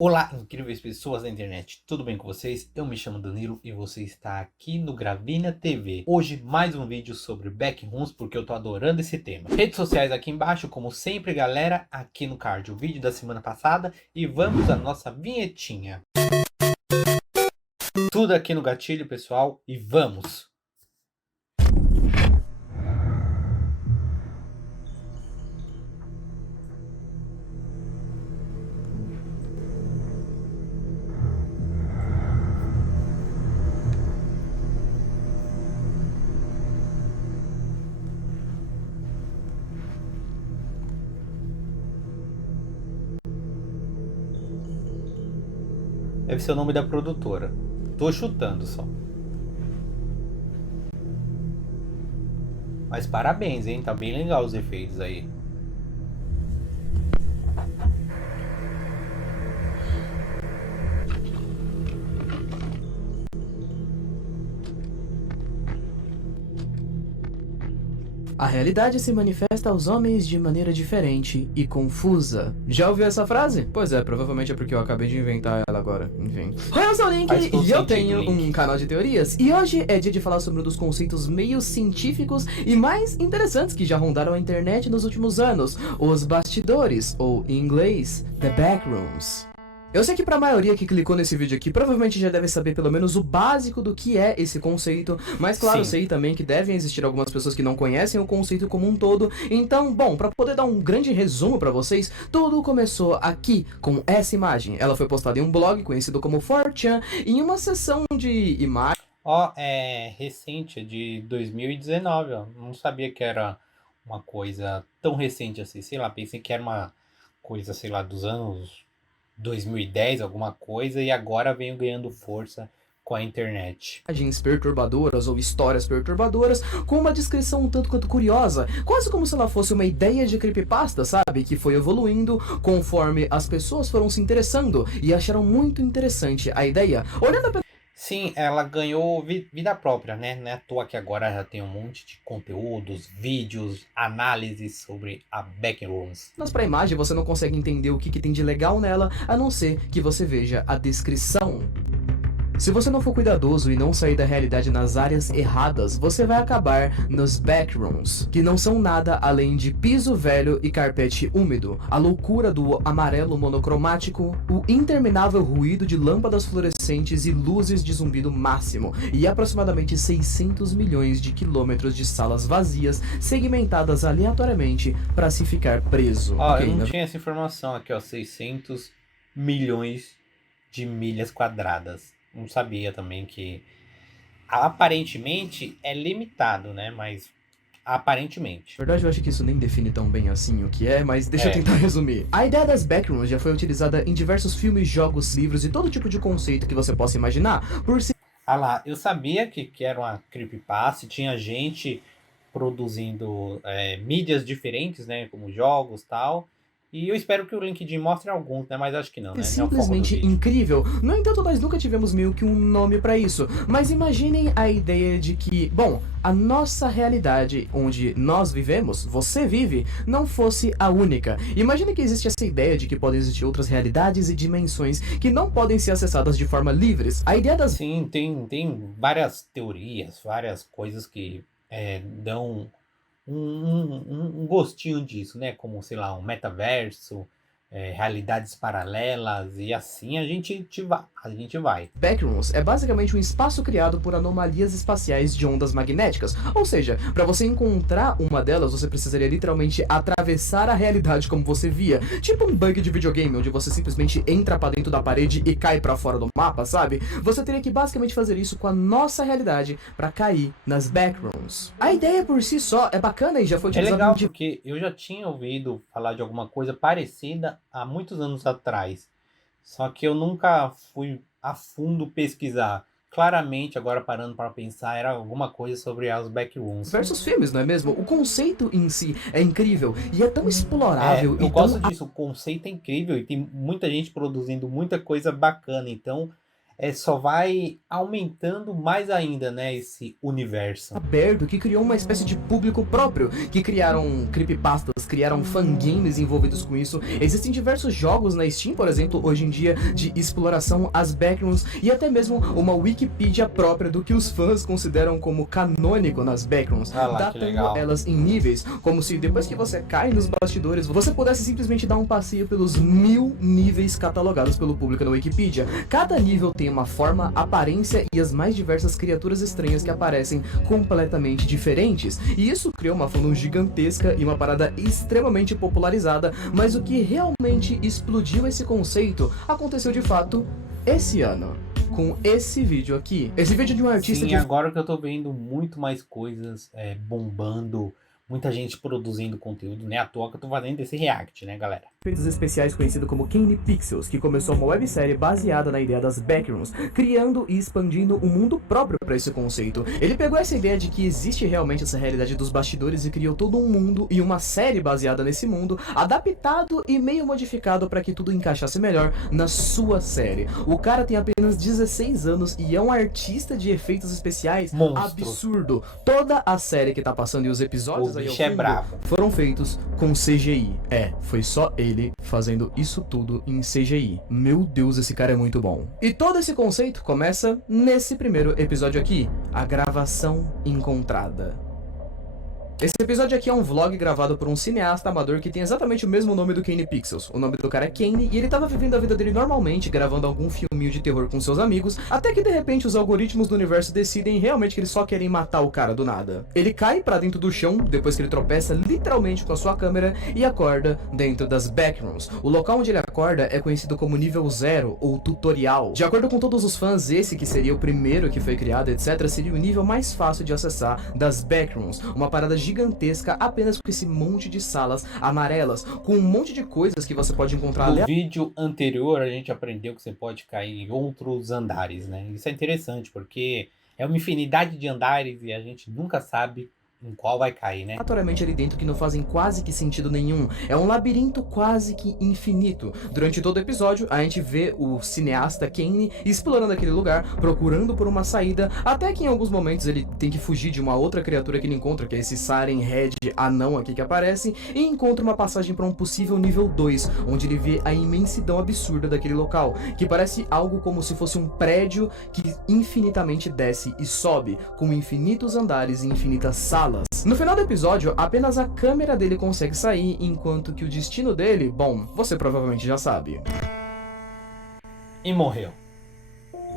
Olá, incríveis pessoas da internet, tudo bem com vocês? Eu me chamo Danilo e você está aqui no Gravina TV. Hoje mais um vídeo sobre backrooms porque eu tô adorando esse tema. Redes sociais aqui embaixo, como sempre galera, aqui no card o vídeo da semana passada e vamos à nossa vinhetinha. Tudo aqui no gatilho pessoal e vamos! Deve ser o nome da produtora. Tô chutando só. Mas parabéns, hein? Tá bem legal os efeitos aí. A realidade se manifesta aos homens de maneira diferente e confusa. Já ouviu essa frase? Pois é, provavelmente é porque eu acabei de inventar ela agora. Enfim. Oi, eu sou o Link Faz todo e eu sentido, tenho Link. um canal de teorias. E hoje é dia de falar sobre um dos conceitos meio científicos e mais interessantes que já rondaram a internet nos últimos anos: os bastidores, ou em inglês, the backrooms. Eu sei que pra maioria que clicou nesse vídeo aqui provavelmente já deve saber pelo menos o básico do que é esse conceito, mas claro, eu Sim. sei também que devem existir algumas pessoas que não conhecem o conceito como um todo. Então, bom, pra poder dar um grande resumo pra vocês, tudo começou aqui com essa imagem. Ela foi postada em um blog conhecido como 4chan, em uma seção de imagens. Ó, é recente, é de 2019, ó. Não sabia que era uma coisa tão recente assim. Sei lá, pensei que era uma coisa, sei lá, dos anos 2010, alguma coisa, e agora venho ganhando força com a internet. Imagens perturbadoras ou histórias perturbadoras com uma descrição um tanto quanto curiosa, quase como se ela fosse uma ideia de creepypasta, sabe? Que foi evoluindo conforme as pessoas foram se interessando e acharam muito interessante a ideia. Olhando Sim, ela ganhou vida própria, né? Não é à toa que agora já tem um monte de conteúdos, vídeos, análises sobre a Backrooms. apenas pra imagem, você não consegue entender o que tem de legal nela, a não ser que você veja a descrição. Se você não for cuidadoso e não sair da realidade nas áreas erradas, você vai acabar nos backrooms, que não são nada além de piso velho e carpete úmido, a loucura do amarelo monocromático, o interminável ruído de lâmpadas fluorescentes e luzes de zumbido máximo, e aproximadamente 600 milhões de quilômetros de salas vazias segmentadas aleatoriamente para se ficar preso. Ó, Ok, eu não tinha essa informação aqui, ó, 600 milhões de milhas quadradas. Não sabia também que aparentemente é limitado, né? Mas aparentemente. Na verdade, eu acho que isso nem define tão bem assim o que é, mas deixa eu É. tentar resumir. A ideia das backrooms já foi utilizada em diversos filmes, jogos, livros e todo tipo de conceito que você possa imaginar, por si Ah lá, eu sabia que era uma creepypasta, e tinha gente produzindo mídias diferentes, né? Como jogos e tal. E eu espero que o LinkedIn mostre alguns, né? Mas acho que não, né? Não é o foco do simplesmente vídeo. incrível. No entanto, nós nunca tivemos meio que um nome pra isso. Mas imaginem a ideia de que, bom, a nossa realidade onde nós vivemos, você vive, não fosse a única. Imagine que existe essa ideia de que podem existir outras realidades e dimensões que não podem ser acessadas de forma livres. A ideia das Sim, tem várias teorias, várias coisas que dão um gostinho disso, né? Como, sei lá, um metaverso, realidades paralelas, e assim a gente vai. backrooms é basicamente um espaço criado por anomalias espaciais de ondas magnéticas. Ou seja, para você encontrar uma delas, você precisaria literalmente atravessar a realidade como você via. Tipo um bug de videogame, onde você simplesmente entra pra dentro da parede e cai pra fora do mapa, sabe? Você teria que basicamente fazer isso com a nossa realidade para cair nas backrooms. A ideia por si só é bacana e já foi É utilizada legal em porque eu já tinha ouvido falar de alguma coisa parecida há muitos anos atrás. Só que eu nunca fui a fundo pesquisar. Claramente, agora parando para pensar, era alguma coisa sobre as backrooms. diversos filmes, não é mesmo? O conceito em si é incrível e é tão explorável Eu e tão gosto disso, o conceito é incrível e tem muita gente produzindo muita coisa bacana. Então, só vai aumentando mais ainda, né, esse universo. Aberto, que criou uma espécie de público próprio, que criaram creepypastas, criaram fangames envolvidos com isso. Existem diversos jogos na Steam, por exemplo, hoje em dia, de exploração às backrooms, e até mesmo uma Wikipedia própria do que os fãs consideram como canônico nas backrooms, datando elas em níveis, como se depois que você cai nos bastidores, você pudesse simplesmente dar um passeio pelos 1000 níveis catalogados pelo público na Wikipedia. Cada nível tem uma forma, aparência e as mais diversas criaturas estranhas que aparecem completamente diferentes, e isso criou uma fandom gigantesca e uma parada extremamente popularizada, mas o que realmente explodiu esse conceito aconteceu de fato esse ano, com esse vídeo aqui. Esse vídeo de um artista Sim, agora que eu tô vendo muito mais coisas bombando, muita gente produzindo conteúdo, né? À toa que eu tô fazendo esse react, né, galera? Efeitos especiais conhecido como Kane Pixels, que começou uma websérie baseada na ideia das backrooms, criando e expandindo um mundo próprio para esse conceito. Ele pegou essa ideia de que existe realmente essa realidade dos bastidores e criou todo um mundo e uma série baseada nesse mundo, adaptado e meio modificado para que tudo encaixasse melhor na sua série. O cara tem apenas 16 anos e é um artista de efeitos especiais absurdo. Toda a série que tá passando e os episódios aí ao fundo foram feitos com CGI. Foi só ele fazendo isso tudo em CGI. Meu Deus, esse cara é muito bom. E todo esse conceito começa nesse primeiro episódio aqui, a gravação encontrada. Esse episódio aqui é um vlog gravado por um cineasta amador que tem exatamente o mesmo nome do Kane Pixels. O nome do cara é Kane e ele tava vivendo a vida dele normalmente, gravando algum filminho de terror com seus amigos, até que de repente os algoritmos do universo decidem realmente que eles só querem matar o cara do nada. Ele cai pra dentro do chão, depois que ele tropeça literalmente com a sua câmera e acorda dentro das backrooms. O local onde ele acorda é conhecido como nível 0 ou tutorial. De acordo com todos os fãs, esse que seria o primeiro que foi criado, etc, seria o nível mais fácil de acessar das backrooms. Uma parada gigantesca apenas com esse monte de salas amarelas, com um monte de coisas que você pode encontrar. No vídeo anterior a gente aprendeu que você pode cair em outros andares, né? Isso é interessante porque é uma infinidade de andares e a gente nunca sabe em qual vai cair, né? Aleatoriamente ali dentro que não fazem quase que sentido nenhum. É um labirinto quase que infinito. Durante todo o episódio, a gente vê o cineasta Kane explorando aquele lugar, procurando por uma saída, até que em alguns momentos ele tem que fugir de uma outra criatura que ele encontra, que é esse Siren Head anão aqui que aparece, e encontra uma passagem para um possível nível 2, onde ele vê a imensidão absurda daquele local, que parece algo como se fosse um prédio que infinitamente desce e sobe, com infinitos andares e infinitas salas. No final do episódio, apenas a câmera dele consegue sair, enquanto que o destino dele, bom, você provavelmente já sabe. E morreu.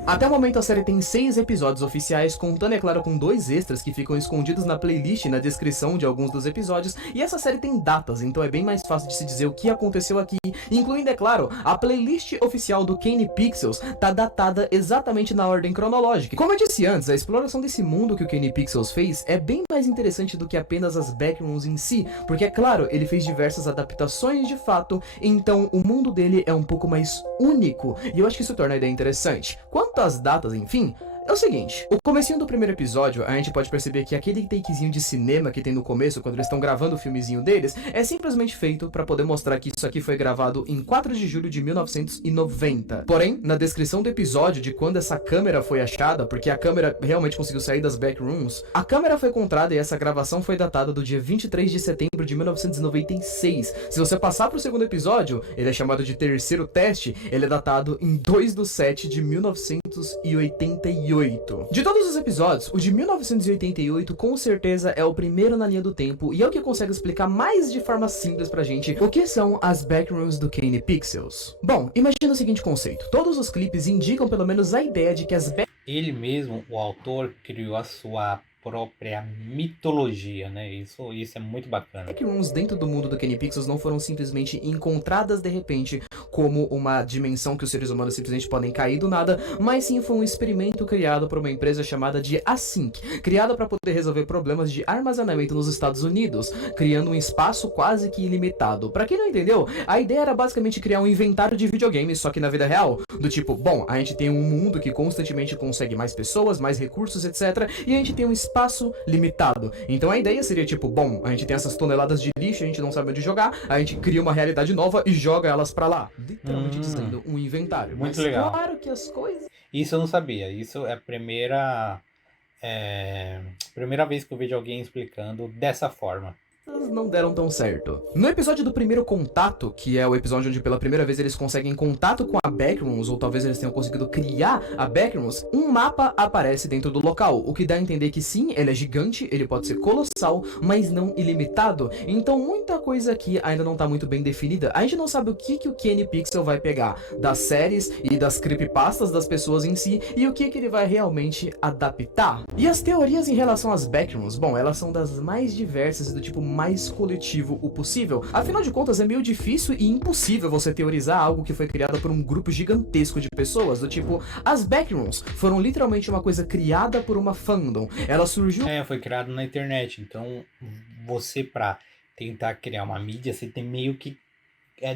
Até o momento a série tem 6 episódios oficiais, contando, é claro, com 2 extras que ficam escondidos na playlist e na descrição de alguns dos episódios, e essa série tem datas, então é bem mais fácil de se dizer o que aconteceu aqui, incluindo, é claro, a playlist oficial do Kane Pixels tá datada exatamente na ordem cronológica. Como eu disse antes, a exploração desse mundo que o Kane Pixels fez é bem mais interessante do que apenas as backrooms em si, porque, é claro, ele fez diversas adaptações de fato, então o mundo dele é um pouco mais único, e eu acho que isso torna a ideia interessante. Quanto às datas, enfim, é o seguinte, o comecinho do primeiro episódio, a gente pode perceber que aquele takezinho de cinema que tem no começo, quando eles estão gravando o filmezinho deles, é simplesmente feito pra poder mostrar que isso aqui foi gravado em 4 de julho de 1990. Porém, na descrição do episódio de quando essa câmera foi achada, porque a câmera realmente conseguiu sair das backrooms, a câmera foi encontrada e essa gravação foi datada do dia 23 de setembro de 1996. Se você passar pro segundo episódio, ele é chamado de terceiro teste, ele é datado em 2/7 de 1988. De todos os episódios, o de 1988 com certeza é o primeiro na linha do tempo e é o que consegue explicar mais de forma simples pra gente o que são as backrooms do Kane Pixels. Bom, imagina o seguinte conceito, todos os clipes indicam pelo menos a ideia de que as Ele mesmo, o autor, criou a sua própria mitologia, né? Isso é muito bacana. Backrooms dentro do mundo do Kane Pixels não foram simplesmente encontradas de repente como uma dimensão que os seres humanos simplesmente podem cair do nada, mas sim foi um experimento criado por uma empresa chamada de Async, criada para poder resolver problemas de armazenamento nos Estados Unidos, criando um espaço quase que ilimitado. Para quem não entendeu, a ideia era basicamente criar um inventário de videogames, só que na vida real, do tipo, bom, a gente tem um mundo que constantemente consegue mais pessoas, mais recursos, etc, e a gente tem um espaço espaço limitado. Então a ideia seria tipo, bom, a gente tem essas toneladas de lixo, a gente não sabe onde jogar, a gente cria uma realidade nova e joga elas pra lá. Literalmente dizendo um inventário. Muito Mas legal. claro que as coisas... Isso eu não sabia. Isso é a primeira vez que eu vejo alguém explicando dessa forma. não deram tão certo. No episódio do primeiro contato, que é o episódio onde pela primeira vez eles conseguem contato com a Backrooms, ou talvez eles tenham conseguido criar a Backrooms, um mapa aparece dentro do local, o que dá a entender que sim, ele é gigante, ele pode ser colossal, mas não ilimitado. Então muita coisa aqui ainda não tá muito bem definida. A gente não sabe o que o Kenny Pixel vai pegar das séries e das creepypastas das pessoas em si, e o que ele vai realmente adaptar. E as teorias em relação às Backrooms, bom, elas são das mais diversas e do tipo mais coletivo o possível. Afinal de contas, é meio difícil e impossível você teorizar algo que foi criado por um grupo gigantesco de pessoas, do tipo, as Backrooms foram literalmente uma coisa criada por uma fandom. Ela surgiu... Foi criado na internet, então você pra tentar criar uma mídia, você tem meio que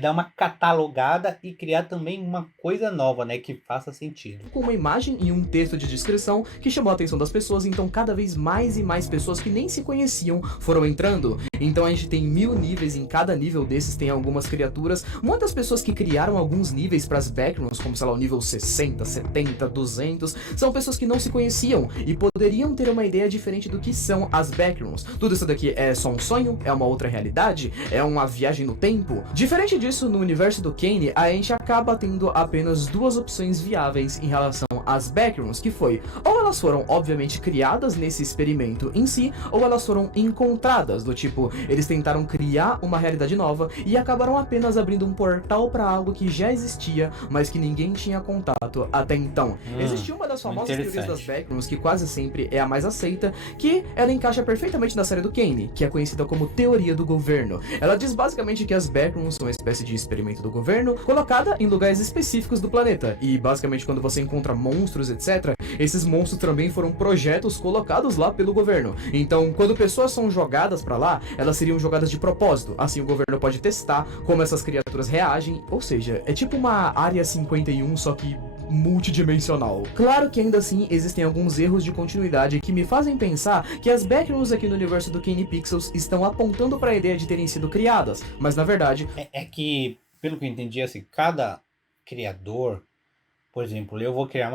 dar uma catalogada e criar também uma coisa nova, né, que faça sentido. Com uma imagem e um texto de descrição que chamou a atenção das pessoas, então cada vez mais e mais pessoas que nem se conheciam foram entrando. Então a gente tem 1000 níveis, em cada nível desses tem algumas criaturas. Muitas pessoas que criaram alguns níveis para as Backrooms, como sei lá, o nível 60, 70, 200, são pessoas que não se conheciam e poderiam ter uma ideia diferente do que são as Backrooms. Tudo isso daqui é só um sonho? É uma outra realidade? É uma viagem no tempo? Diferente disso, no universo do Kenny, a gente acaba tendo apenas duas opções viáveis em relação às Backrooms, que foi, ou elas foram obviamente criadas nesse experimento em si, ou elas foram encontradas, do tipo, eles tentaram criar uma realidade nova e acabaram apenas abrindo um portal para algo que já existia, mas que ninguém tinha contato até então. Existe uma das famosas teorias das Backrooms, que quase sempre é a mais aceita, que ela encaixa perfeitamente na série do Kenny, que é conhecida como teoria do governo. Ela diz basicamente que as Backrooms são uma espécie de experimento do governo, colocada em lugares específicos do planeta. E basicamente quando você encontra monstros, etc., esses monstros também foram projetos colocados lá pelo governo. Então, quando pessoas são jogadas pra lá, elas seriam jogadas de propósito. Assim o governo pode testar como essas criaturas reagem, ou seja, é tipo uma área 51, só que multidimensional. Claro que ainda assim existem alguns erros de continuidade que me fazem pensar que as Backrooms aqui no universo do Kenny Pixels estão apontando para a ideia de terem sido criadas, mas na verdade... É que, pelo que eu entendi, assim, cada criador, por exemplo, eu vou criar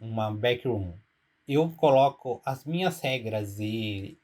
uma Backroom, eu coloco as minhas regras e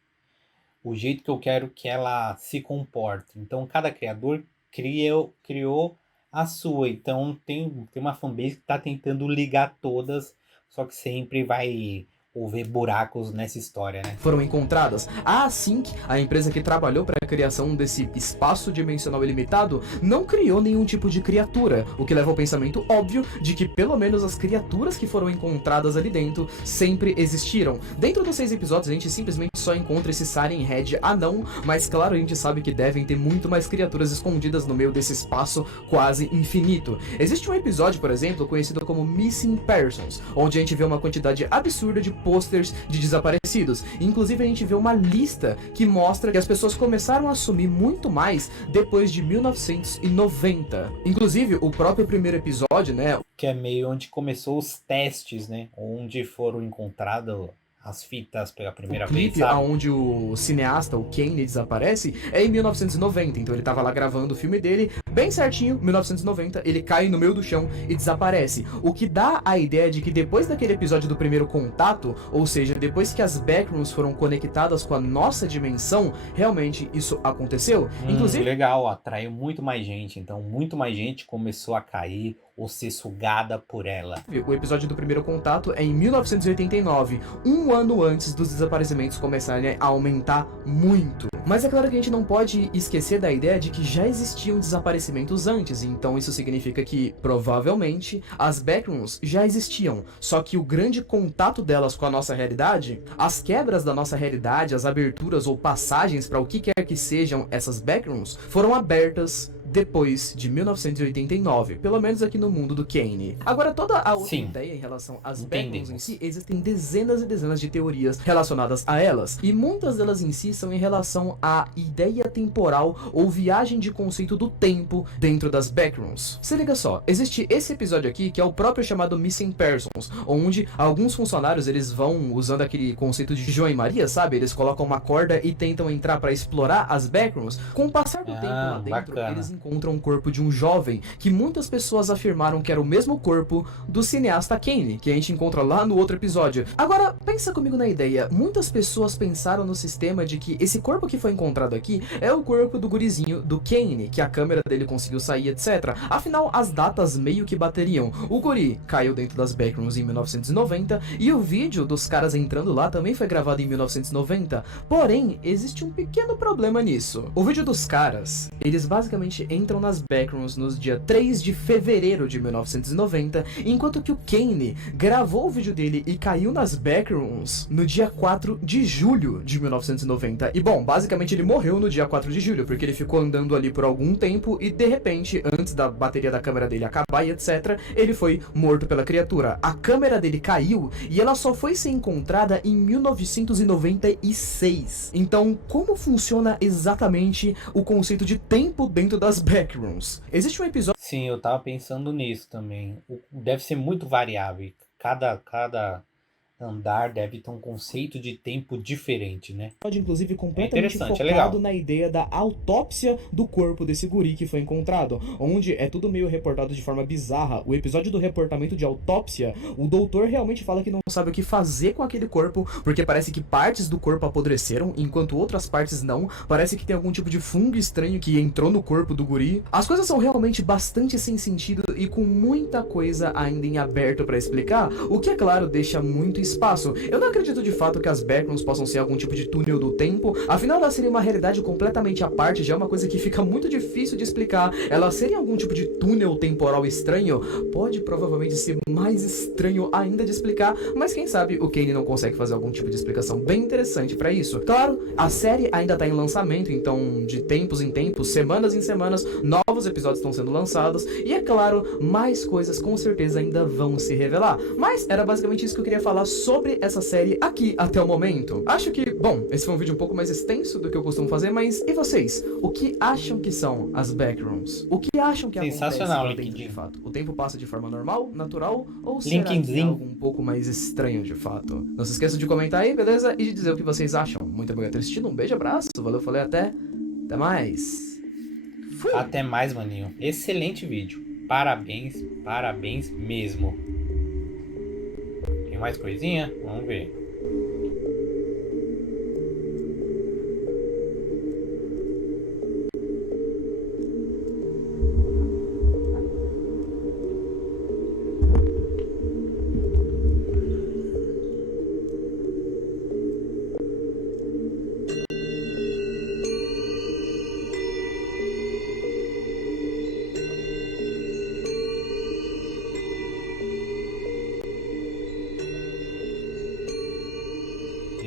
o jeito que eu quero que ela se comporte. Então, cada criador criou a sua. Então, tem uma fanbase que está tentando ligar todas, só que sempre vai houver buracos nessa história, né? Foram encontradas. A Async, a empresa que trabalhou para a criação desse espaço dimensional ilimitado, não criou nenhum tipo de criatura, o que leva ao pensamento óbvio de que pelo menos as criaturas que foram encontradas ali dentro sempre existiram. Dentro dos 6 episódios a gente simplesmente só encontra esse Siren Head anão, mas claro, a gente sabe que devem ter muito mais criaturas escondidas no meio desse espaço quase infinito. Existe um episódio, por exemplo, conhecido como Missing Persons, onde a gente vê uma quantidade absurda de posters de desaparecidos. Inclusive a gente vê uma lista que mostra que as pessoas começaram a sumir muito mais depois de 1990. Inclusive o próprio primeiro episódio, né? Que é meio onde começou os testes, né? Onde foram encontradas as fitas pela primeira vez, sabe? O clipe onde o cineasta, o Kenny, desaparece é em 1990, então ele tava lá gravando o filme dele, bem certinho, 1990, ele cai no meio do chão e desaparece. O que dá a ideia de que depois daquele episódio do primeiro contato, ou seja, depois que as Backrooms foram conectadas com a nossa dimensão, realmente isso aconteceu. Inclusive... Legal, atraiu muito mais gente, então muito mais gente começou a cair ou ser sugada por ela. O episódio do primeiro contato é em 1989, um ano antes dos desaparecimentos começarem a aumentar muito. Mas é claro que a gente não pode esquecer da ideia de que já existiam desaparecimentos antes, então isso significa que, provavelmente, as Backrooms já existiam, só que o grande contato delas com a nossa realidade, as quebras da nossa realidade, as aberturas ou passagens para o que quer que sejam essas Backrooms, foram abertas depois de 1989, pelo menos aqui no mundo do Kane. Agora, toda a outra ideia em relação às backrooms em si, existem dezenas e dezenas de teorias relacionadas a elas, e muitas delas em si são em relação à ideia temporal ou viagem de conceito do tempo dentro das backrooms. Se liga só, existe esse episódio aqui que é o próprio chamado Missing Persons, onde alguns funcionários eles vão usando aquele conceito de João e Maria, sabe? Eles colocam uma corda e tentam entrar para explorar as backrooms. Com o passar do tempo lá dentro, bacana, eles encontram o corpo de um jovem que muitas pessoas afirmaram que era o mesmo corpo do cineasta Kane, que a gente encontra lá no outro episódio. Agora, pensa comigo na ideia. Muitas pessoas pensaram no sistema de que esse corpo que foi encontrado aqui é o corpo do gurizinho do Kane, que a câmera dele conseguiu sair, etc. Afinal, as datas meio que bateriam. O guri caiu dentro das backrooms em 1990 e o vídeo dos caras entrando lá também foi gravado em 1990. Porém, existe um pequeno problema nisso. O vídeo dos caras, eles basicamente entram nas backrooms no dia 3 de fevereiro de 1990, enquanto que o Kane gravou o vídeo dele e caiu nas backrooms no dia 4 de julho de 1990. E bom, basicamente ele morreu no dia 4 de julho, porque ele ficou andando ali por algum tempo e de repente, antes da bateria da câmera dele acabar e etc, ele foi morto pela criatura. A câmera dele caiu e ela só foi ser encontrada em 1996. Então, como funciona exatamente o conceito de tempo dentro das backrooms? Existe um episódio... Sim, eu tava pensando nisso também. Deve ser muito variável. Cada andar deve ter um conceito de tempo diferente, né? Inclusive completamente focado na ideia da autópsia do corpo desse guri que foi encontrado, onde é tudo meio reportado de forma bizarra. O episódio do reportamento de autópsia, o doutor realmente fala que não sabe o que fazer com aquele corpo, porque parece que partes do corpo apodreceram, enquanto outras partes não. Parece que tem algum tipo de fungo estranho que entrou no corpo do guri. As coisas são realmente bastante sem sentido e com muita coisa ainda em aberto pra explicar, o que é claro deixa muito espaço. Eu não acredito de fato que as backrooms possam ser algum tipo de túnel do tempo, afinal ela seria uma realidade completamente à parte, já é uma coisa que fica muito difícil de explicar. Ela seria algum tipo de túnel temporal estranho? Pode provavelmente ser mais estranho ainda de explicar, mas quem sabe o Kane não consegue fazer algum tipo de explicação bem interessante pra isso. Claro, a série ainda tá em lançamento, então de tempos em tempos, semanas em semanas, novos episódios estão sendo lançados, e é claro, mais coisas com certeza ainda vão se revelar. Mas era basicamente isso que eu queria falar sobre essa série aqui até o momento. Acho que, bom, esse foi um vídeo um pouco mais extenso do que eu costumo fazer, mas e vocês? O que acham que são as backrooms? O que acham que acontece lá dentro de fato? O tempo passa de forma normal, natural, ou será que é algo um pouco mais estranho de fato? Não se esqueçam de comentar aí, beleza? E de dizer o que vocês acham. Muito obrigado por ter assistido, um beijo, abraço, valeu, falei, até mais. Fui. Até mais, maninho. Excelente vídeo. Parabéns, parabéns mesmo. Tem mais coisinha? Vamos ver.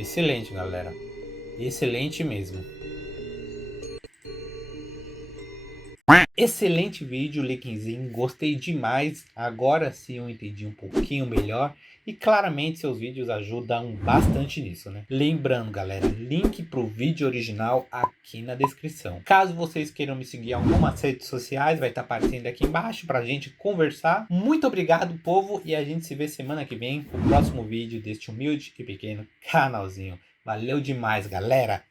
Excelente, galera. Excelente mesmo. Excelente vídeo, linkzinho. Gostei demais. Agora sim eu entendi um pouquinho melhor. E claramente seus vídeos ajudam bastante nisso, né? Lembrando, galera, link pro vídeo original aqui na descrição. Caso vocês queiram me seguir em algumas redes sociais, vai estar aparecendo aqui embaixo pra gente conversar. Muito obrigado, povo. E a gente se vê semana que vem com o próximo vídeo deste humilde e pequeno canalzinho. Valeu demais, galera!